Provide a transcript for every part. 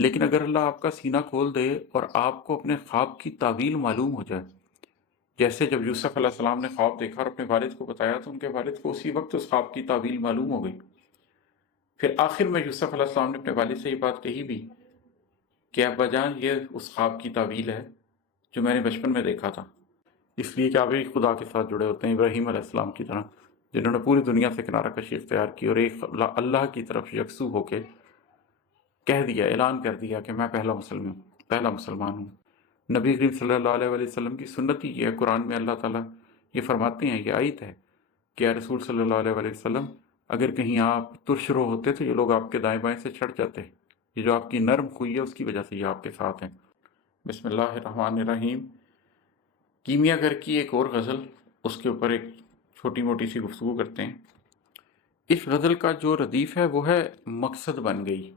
لیکن اگر اللہ آپ کا سینہ کھول دے اور آپ کو اپنے خواب کی تعویل معلوم ہو جائے، جیسے جب یوسف علیہ السلام نے خواب دیکھا اور اپنے والد کو بتایا تو ان کے والد کو اسی وقت اس خواب کی تعویل معلوم ہو گئی۔ پھر آخر میں یوسف علیہ السلام نے اپنے والد سے یہ بات کہی بھی کہ ابا جان یہ اس خواب کی تعویل ہے جو میں نے بچپن میں دیکھا تھا، اس لیے کہ آپ ایک خدا کے ساتھ جڑے ہوتے ہیں ابراہیم علیہ السلام کی طرح، جنہوں نے پوری دنیا سے کنارہ کشی اختیار کی اور ایک اللہ کی طرف یکسو ہو کے کہہ دیا، اعلان کر دیا کہ میں پہلا مسلمان ہوں۔ نبی کریم صلی اللہ علیہ وآلہ وسلم کی سنت ہی یہ ہے۔ قرآن میں اللہ تعالیٰ یہ فرماتے ہیں، یہ آیت ہے کہ یا رسول صلی اللہ علیہ وآلہ وسلم، اگر کہیں آپ ترشرو ہوتے تو یہ لوگ آپ کے دائیں بائیں سے چھٹ جاتے، یہ جو آپ کی نرم خوئی ہے اس کی وجہ سے یہ آپ کے ساتھ ہیں۔ بسم اللہ الرحمن الرحیم۔ کیمیا گھر کی ایک اور غزل، اس کے اوپر ایک چھوٹی موٹی سی گفتگو کرتے ہیں۔ اس غزل کا جو ردیف ہے وہ ہے مقصد بن گئی۔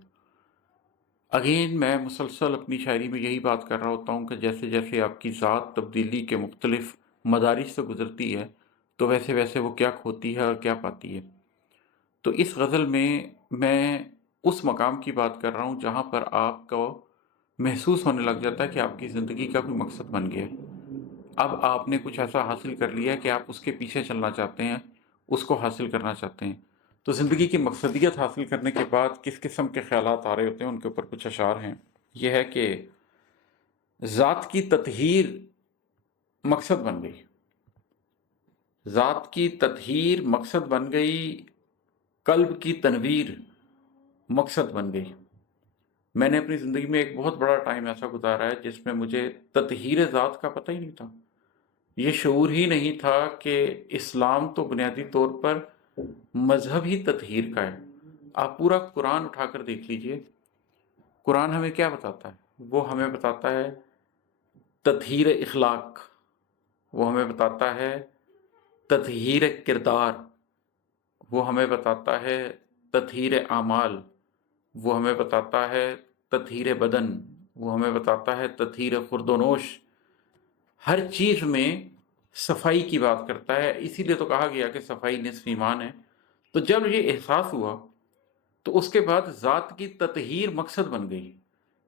اگین میں مسلسل اپنی شاعری میں یہی بات کر رہا ہوتا ہوں کہ جیسے جیسے آپ کی ذات تبدیلی کے مختلف مدارج سے گزرتی ہے تو ویسے ویسے وہ کیا کھوتی ہے اور کیا پاتی ہے۔ تو اس غزل میں اس مقام کی بات کر رہا ہوں جہاں پر آپ کو محسوس ہونے لگ جاتا ہے کہ آپ کی زندگی کا کوئی مقصد بن گیا ہے۔ اب آپ نے کچھ ایسا حاصل کر لیا ہے کہ آپ اس کے پیچھے چلنا چاہتے ہیں، اس کو حاصل کرنا چاہتے ہیں۔ تو زندگی کی مقصدیت حاصل کرنے کے بعد کس قسم کے خیالات آ رہے ہوتے ہیں، ان کے اوپر کچھ اشعار ہیں۔ یہ ہے کہ ذات کی تطہیر مقصد بن گئی، ذات کی تطہیر مقصد بن گئی، قلب کی تنویر مقصد بن گئی۔ میں نے اپنی زندگی میں ایک بہت بڑا ٹائم ایسا گزارا ہے جس میں مجھے تطہیر ذات کا پتہ ہی نہیں تھا، یہ شعور ہی نہیں تھا کہ اسلام تو بنیادی طور پر مذہب ہی تطہیر کا ہے۔ آپ پورا قرآن اٹھا کر دیکھ لیجئے، قرآن ہمیں کیا بتاتا ہے؟ وہ ہمیں بتاتا ہے تطہیر اخلاق، وہ ہمیں بتاتا ہے تطہیر کردار، وہ ہمیں بتاتا ہے تطہیر اعمال، وہ ہمیں بتاتا ہے تطہیر بدن، وہ ہمیں بتاتا ہے تطہیر خورد و نوش۔ ہر چیز میں صفائی کی بات کرتا ہے، اسی لیے تو کہا گیا کہ صفائی نصف ایمان ہے۔ تو جب یہ احساس ہوا تو اس کے بعد ذات کی تطہیر مقصد بن گئی۔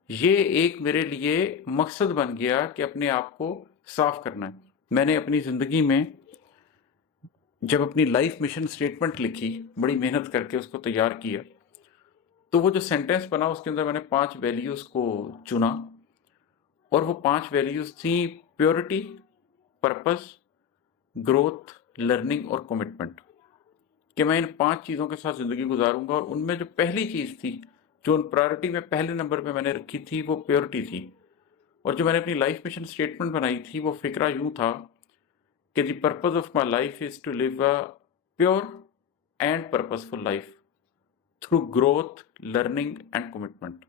یہ ایک میرے لیے مقصد بن گیا کہ اپنے آپ کو صاف کرنا ہے۔ میں نے اپنی زندگی میں جب اپنی لائف مشن سٹیٹمنٹ لکھی، بڑی محنت کر کے اس کو تیار کیا، تو وہ جو سینٹنس بنا اس کے اندر میں نے 5 ویلیوز کو چنا، اور وہ 5 ویلیوز تھیں پیورٹی، پرپس، گروتھ، لرننگ اور کمٹمنٹ، کہ میں ان 5 چیزوں کے ساتھ زندگی گزاروں گا۔ اور ان میں جو پہلی چیز تھی جو ان پرائرٹی میں پہلے نمبر پہ میں نے رکھی تھی وہ پیورٹی تھی، اور جو میں نے اپنی لائف مشن سٹیٹمنٹ بنائی تھی وہ فکرہ یوں تھا کہ the purpose of my life is to live a pure and purposeful life through growth, learning and commitment,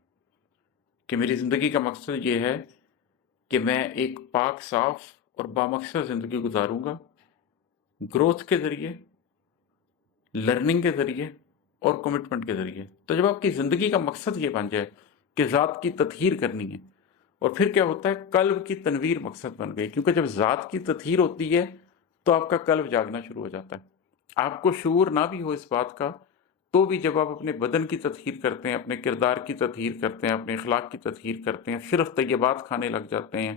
کہ میری زندگی کا مقصد یہ ہے کہ میں ایک پاک، صاف اور بامقصد زندگی گزاروں گا، گروتھ کے ذریعے، لرننگ کے ذریعے اور کمٹمنٹ کے ذریعے۔ تو جب آپ کی زندگی کا مقصد یہ بن جائے کہ ذات کی تطہیر کرنی ہے، اور پھر کیا ہوتا ہے، قلب کی تنویر مقصد بن گئی، کیونکہ جب ذات کی تطہیر ہوتی ہے تو آپ کا قلب جاگنا شروع ہو جاتا ہے۔ آپ کو شعور نہ بھی ہو اس بات کا تو بھی جب آپ اپنے بدن کی تطہیر کرتے ہیں، اپنے کردار کی تطہیر کرتے ہیں، اپنے اخلاق کی تطہیر کرتے ہیں، صرف طیبات کھانے لگ جاتے ہیں،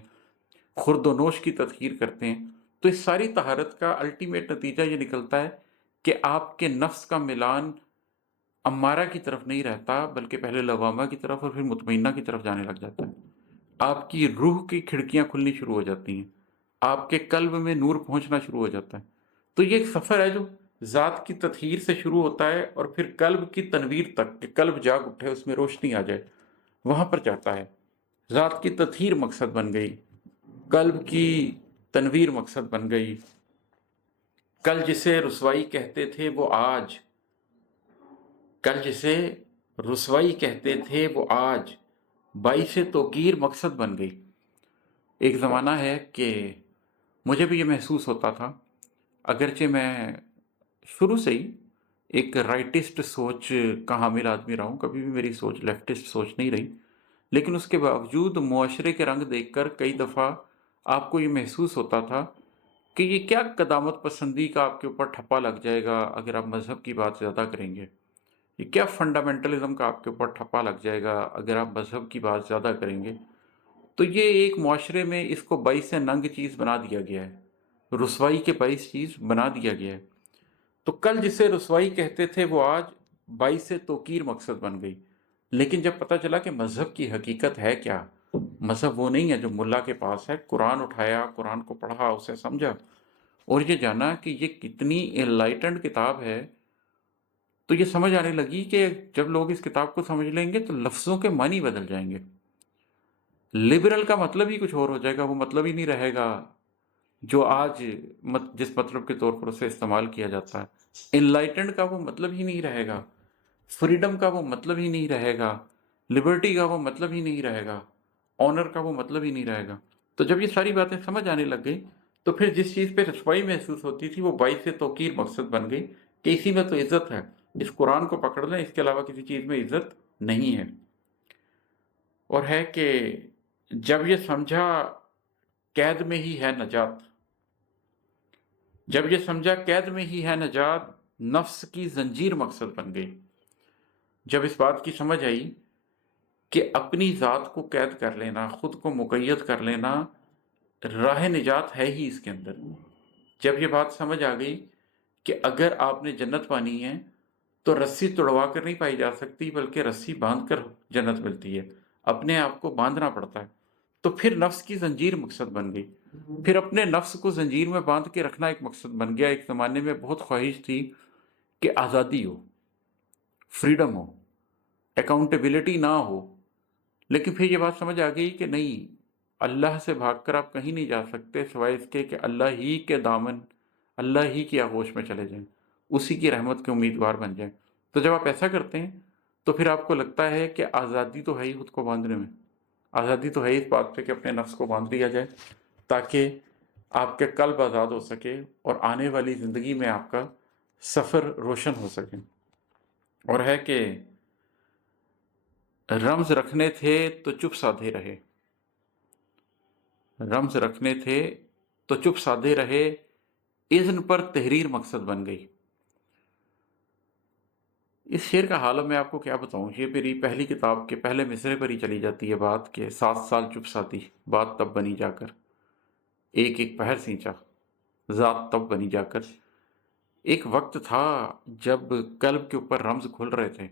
خورد و نوش کی تطہیر کرتے ہیں، تو اس ساری طہارت کا الٹیمیٹ نتیجہ یہ نکلتا ہے کہ آپ کے نفس کا میلان امارہ کی طرف نہیں رہتا، بلکہ پہلے لوامہ کی طرف اور پھر مطمئنہ کی طرف جانے لگ جاتا ہے۔ آپ کی روح کی کھڑکیاں کھلنی شروع ہو جاتی ہیں، آپ کے قلب میں نور پہنچنا شروع ہو جاتا ہے۔ تو یہ ایک سفر ہے جو ذات کی تطہیر سے شروع ہوتا ہے اور پھر قلب کی تنویر تک، کہ قلب جاگ اٹھے، اس میں روشنی آ جائے، وہاں پر جاتا ہے۔ ذات کی تطہیر مقصد بن گئی، قلب کی تنویر مقصد بن گئی۔ کل جسے رسوائی کہتے تھے وہ آج، کل جسے رسوائی کہتے تھے وہ آج، باعث توقیر مقصد بن گئی۔ ایک زمانہ ہے کہ مجھے بھی یہ محسوس ہوتا تھا، اگرچہ میں شروع سے ہی ایک رائٹسٹ سوچ کا حامل آدمی رہا ہوں، کبھی بھی میری سوچ لیفٹسٹ سوچ نہیں رہی، لیکن اس کے باوجود معاشرے کے رنگ دیکھ کر کئی دفعہ آپ کو یہ محسوس ہوتا تھا کہ یہ کیا قدامت پسندی کا آپ کے اوپر ٹھپا لگ جائے گا اگر آپ مذہب کی بات زیادہ کریں گے، یہ کیا فنڈامنٹلزم کا آپ کے اوپر ٹھپا لگ جائے گا اگر آپ مذہب کی بات زیادہ کریں گے؟ تو یہ ایک معاشرے میں اس کو باعث ننگ چیز بنا دیا گیا ہے، رسوائی کے باعث چیز بنا دیا گیا ہے۔ تو کل جسے رسوائی کہتے تھے وہ آج باعث توقیر مقصد بن گئی۔ لیکن جب پتہ چلا کہ مذہب کی حقیقت ہے کیا، مذہب وہ نہیں ہے جو ملا کے پاس ہے، قرآن اٹھایا، قرآن کو پڑھا، اسے سمجھا اور یہ جانا کہ یہ کتنی انلائٹنڈ کتاب ہے، تو یہ سمجھ آنے لگی کہ جب لوگ اس کتاب کو سمجھ لیں گے تو لفظوں کے معنی بدل جائیں گے۔ لبرل کا مطلب ہی کچھ اور ہو جائے گا، وہ مطلب ہی نہیں رہے گا جو آج جس مطلب کے طور پر اسے استعمال کیا جاتا ہے۔ انلائٹنڈ کا وہ مطلب ہی نہیں رہے گا، فریڈم کا وہ مطلب ہی نہیں رہے گا، لبرٹی کا وہ مطلب ہی نہیں رہے گا، آنر کا وہ مطلب ہی نہیں رہے گا۔ تو جب یہ ساری باتیں سمجھ آنے لگ گئی تو پھر جس چیز پہ رسوائی محسوس ہوتی تھی وہ باعث توقیر مقصد بن گئی کہ اسی میں تو عزت ہے، اس قرآن کو پکڑ لیں، اس کے علاوہ کسی چیز میں عزت نہیں ہے۔ اور ہے کہ جب یہ سمجھا قید میں ہی ہے نجات، جب یہ سمجھا قید میں ہی ہے نجات، نفس کی زنجیر مقصد بن گئی۔ جب اس بات کی سمجھ آئی کہ اپنی ذات کو قید کر لینا، خود کو مقید کر لینا، راہ نجات ہے ہی اس کے اندر۔ جب یہ بات سمجھ آ گئی کہ اگر آپ نے جنت پانی ہے تو رسی توڑوا کر نہیں پائی جا سکتی، بلکہ رسی باندھ کر جنت ملتی ہے، اپنے آپ کو باندھنا پڑتا ہے، تو پھر نفس کی زنجیر مقصد بن گئی۔ پھر اپنے نفس کو زنجیر میں باندھ کے رکھنا ایک مقصد بن گیا۔ ایک زمانے میں بہت خواہش تھی کہ آزادی ہو، فریڈم ہو، اکاؤنٹیبلٹی نہ ہو، لیکن پھر یہ بات سمجھ آ گئی کہ نہیں، اللہ سے بھاگ کر آپ کہیں نہیں جا سکتے سوائے اس کے کہ اللہ ہی کے دامن، اللہ ہی کی آغوش میں چلے جائیں، اسی کی رحمت کے امیدوار بن جائیں۔ تو جب آپ ایسا کرتے ہیں تو پھر آپ کو لگتا ہے کہ آزادی تو ہے ہی خود کو باندھنے میں، آزادی تو ہے اس بات پہ کہ اپنے نفس کو باندھ لیا جائے تاکہ آپ کے قلب آزاد ہو سکے اور آنے والی زندگی میں آپ کا سفر روشن ہو سکے۔ اور ہے کہ رمز رکھنے تھے تو چپ سادھے رہے، رمز رکھنے تھے تو چپ سادھے رہے، اذن پر تحریر مقصد بن گئی۔ اس شعر کا حال میں آپ کو کیا بتاؤں، یہ میری پہلی کتاب کے پہلے مصرے پر ہی چلی جاتی ہے بات کہ 7 سال چپ سادھی، بات تب بنی جا کر، ایک ایک پہر سینچا، ذات تب بنی جا کر۔ ایک وقت تھا جب قلب کے اوپر رمز کھل رہے تھے،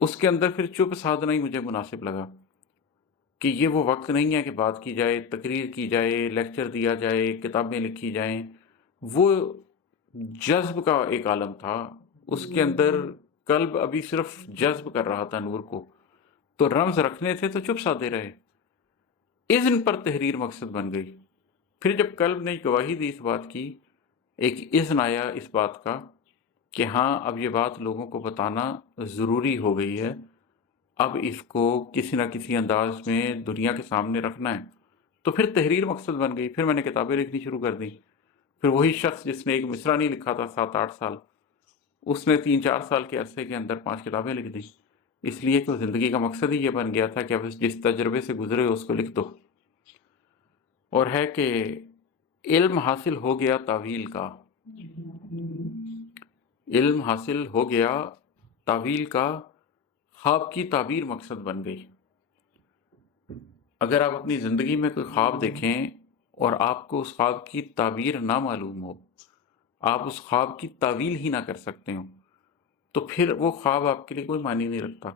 اس کے اندر پھر چپ سادھنا ہی مجھے مناسب لگا کہ یہ وہ وقت نہیں ہے کہ بات کی جائے، تقریر کی جائے، لیکچر دیا جائے، کتابیں لکھی جائیں۔ وہ جذب کا ایک عالم تھا، اس کے اندر قلب ابھی صرف جذب کر رہا تھا نور کو، تو رمز رکھنے تھے تو چپ سادھے رہے، اذن پر تحریر مقصد بن گئی۔ پھر جب قلب نے گواہی دی اس بات کی، ایک اذن آیا اس بات کا کہ ہاں اب یہ بات لوگوں کو بتانا ضروری ہو گئی ہے، اب اس کو کسی نہ کسی انداز میں دنیا کے سامنے رکھنا ہے، تو پھر تحریر مقصد بن گئی۔ پھر میں نے کتابیں لکھنی شروع کر دی۔ پھر وہی شخص جس نے ایک مصرع نہیں لکھا تھا 7-8 سال، اس نے 3-4 سال کے عرصے کے اندر 5 کتابیں لکھ دی، اس لیے کہ زندگی کا مقصد ہی یہ بن گیا تھا کہ اب جس تجربے سے گزرے اس کو لکھ دو۔ اور ہے کہ علم حاصل ہو گیا تعویل کا، علم حاصل ہو گیا تعویل کا، خواب کی تعبیر مقصد بن گئی۔ اگر آپ اپنی زندگی میں کوئی خواب دیکھیں اور آپ کو اس خواب کی تعبیر نہ معلوم ہو، آپ اس خواب کی تعویل ہی نہ کر سکتے ہو، تو پھر وہ خواب آپ کے لیے کوئی معنی نہیں رکھتا۔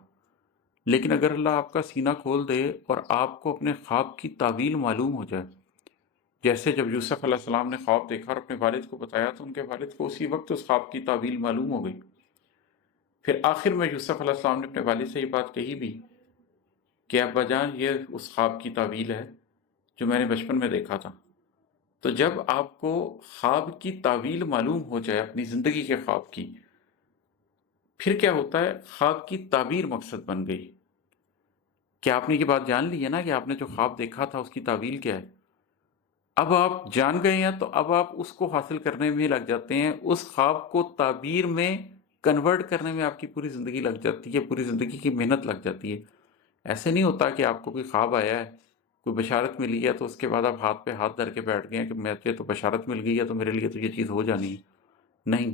لیکن اگر اللہ آپ کا سینہ کھول دے اور آپ کو اپنے خواب کی تعویل معلوم ہو جائے، جیسے جب یوسف علیہ السلام نے خواب دیکھا اور اپنے والد کو بتایا تو ان کے والد کو اسی وقت اس خواب کی تعویل معلوم ہو گئی۔ پھر آخر میں یوسف علیہ السلام نے اپنے والد سے یہ بات کہی بھی کہ ابا جان یہ اس خواب کی تعویل ہے جو میں نے بچپن میں دیکھا تھا۔ تو جب آپ کو خواب کی تعویل معلوم ہو جائے اپنی زندگی کے خواب کی، پھر کیا ہوتا ہے، خواب کی تعبیر مقصد بن گئی کہ آپ نے یہ بات جان لی ہے نا کہ آپ نے جو خواب دیکھا تھا اس کی تعویل کیا ہے۔ اب آپ جان گئے ہیں تو اب آپ اس کو حاصل کرنے میں لگ جاتے ہیں، اس خواب کو تعبیر میں کنورٹ کرنے میں آپ کی پوری زندگی لگ جاتی ہے، پوری زندگی کی محنت لگ جاتی ہے۔ ایسے نہیں ہوتا کہ آپ کو کوئی خواب آیا ہے، کوئی بشارت ملی ہے تو اس کے بعد آپ ہاتھ پہ ہاتھ دھر کے بیٹھ گئے ہیں کہ مجھے تو بشارت مل گئی ہے تو میرے لیے تو یہ چیز ہو جانی ہے۔ نہیں،